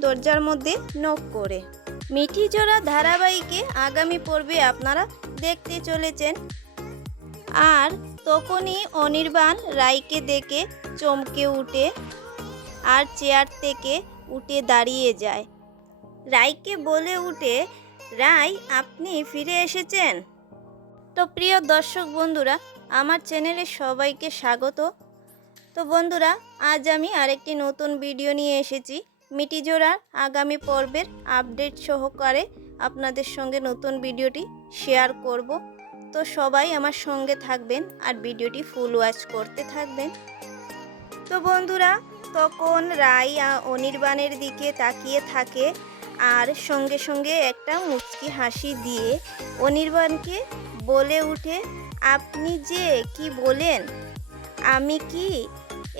দরজার মধ্যে নক করে। মিঠি জোড়া ধারাবাহিকে আগামী পর্বে আপনারা দেখতে চলেছেন। আর তখনই অনির্বাণ রায়কে দেখে চমকে উঠে আর চেয়ার থেকে উঠে দাঁড়িয়ে যায়। রায়কে বলে উঠে রায় আপনি ফিরে এসেছেন? তো প্রিয় দর্শক বন্ধুরা, আমার চ্যানেলে সবাইকে স্বাগত। তো বন্ধুরা, আজ আমি আরেকটি নতুন ভিডিও নিয়ে এসেছি। মিটিজোড়ার আগামী পর্বের আপডেট সহকারে আপনাদের সঙ্গে নতুন ভিডিওটি শেয়ার করব। তো সবাই আমার সঙ্গে থাকবেন আর ভিডিওটি ফুল ওয়াচ করতে থাকবেন। তো বন্ধুরা, তখন রাই অনির্বাণের দিকে তাকিয়ে থাকে আর সঙ্গে সঙ্গে একটা মুচকি হাসি দিয়ে অনির্বাণকে বলে উঠে, আপনি যে কি বলেন? আমি কি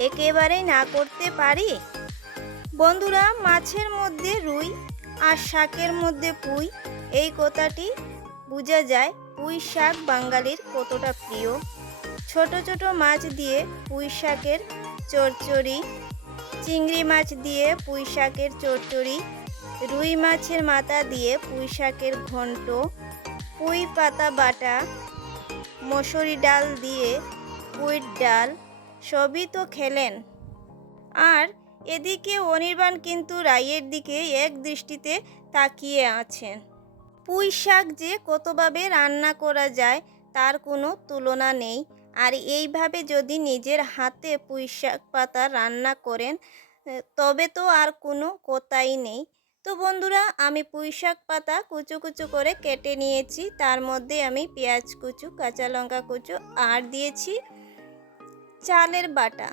একেবারে না করতে পারি? বন্ধুরা, মাছের মধ্যে রুই আর শাকের মধ্যে পুঁই, এই কথাটি বোঝা যায় পুঁই শাক বাঙালির কতটা প্রিয়। ছোট ছোট মাছ দিয়ে পুঁই শাকের চচ্চড়ি চিংড়ি মাছ দিয়ে পুঁই শাকের চচ্চড়ি রুই মাছের মাথা দিয়ে পুঁই শাকের ঘন্ট, পুঁই পাতা বাটা, মসুরি ডাল দিয়ে পুঁইর ডাল সবই তো খেলেন। আর এদিকে অনির্বাণ কিন্তু রায়ের দিকে এক দৃষ্টিতে তাকিয়ে আছেন। পুঁই শাক যে কতভাবে রান্না করা যায় তার কোনো তুলনা নেই। আর এইভাবে যদি নিজের হাতে পুঁই শাক পাতা রান্না করেন, তবে তো আর কোনো কথাই নেই। তো বন্ধুরা, আমি পুঁই শাক পাতা কুচু কুচু করে কেটে নিয়েছি। তার মধ্যে আমি পেঁয়াজ কুচু, কাঁচা লঙ্কা কুচু আর দিয়েছি। চালের বাটা।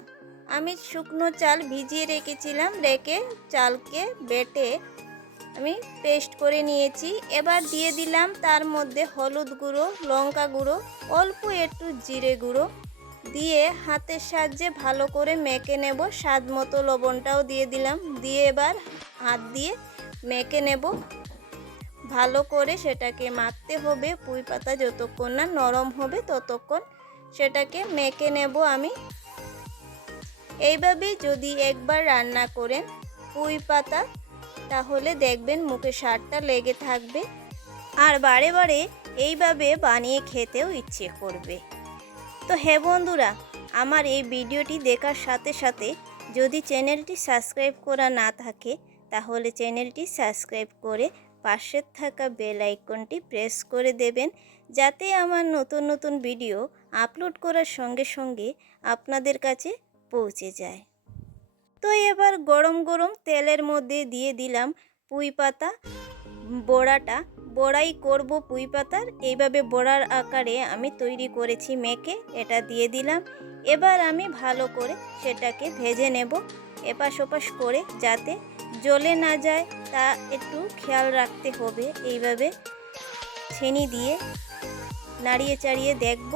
আমি শুকনো চাল ভিজিয়ে রেখেছিলাম, রেখে চালকে বেটে আমি পেস্ট করে নিয়েছি। এবার দিয়ে দিলাম তার মধ্যে হলুদ গুঁড়ো, লঙ্কা গুঁড়ো, অল্প একটু জিরে গুঁড়ো দিয়ে হাতের সাহায্যে ভালো করে মেখে নেব। স্বাদ মতো লবণটাও দিয়ে দিলাম। দিয়ে এবার হাত দিয়ে মেখে নেব। ভালো করে সেটাকে মাখতে হবে। পুঁই পাতা যতক্ষণ না নরম হবে ততক্ষণ সেটাকে মেখে নেব আমি। এইভাবে যদি একবার রান্না করেন পুঁই পাতা, তাহলে দেখবেন মুখে স্বাদটা লেগে থাকবে। আর বারে বারে এইভাবে বানিয়ে খেতেও ইচ্ছে করবে। তো হে বন্ধুরা, আমার এই ভিডিওটি দেখার সাথে সাথে যদি চ্যানেলটি সাবস্ক্রাইব করা না থাকে, তাহলে চ্যানেলটি সাবস্ক্রাইব করে পাশে থাকা বেল আইকনটি প্রেস করে দেবেন, যাতে আমার নতুন নতুন ভিডিও আপলোড করার সঙ্গে সঙ্গে আপনাদের কাছে পৌঁছে যায়। তো এবার গরম গরম তেলের মধ্যে দিয়ে দিলাম পুঁই পাতা, বড়াটা। বড়াই করব পুঁই পাতার। এইভাবে বড়ার আকারে আমি তৈরি করেছি মেখে, এটা দিয়ে দিলাম। এবার আমি ভালো করে সেটাকে ভেজে নেব এপাশ ওপাশ করে যাতে জ্বলে না যায়। তা একটু খেয়াল রাখতে হবে। এইভাবে ছেনি দিয়ে নাড়িয়ে চাড়িয়ে দেখব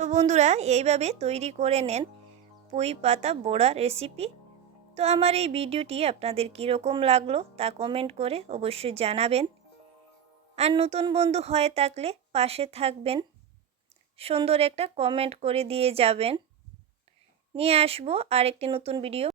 তো বন্ধুরা, এইভাবে তৈরি করে নেন পুঁই পাতা বড়া রেসিপি তো আমার এই ভিডিওটি আপনাদের কীরকম লাগল তা কমেন্ট করে অবশ্যই জানাবেন। আর নতুন বন্ধু হয় থাকলে পাশে থাকবেন, সুন্দর একটা কমেন্ট করে দিয়ে যাবেন। নিয়ে আসব আরেকটি নতুন ভিডিও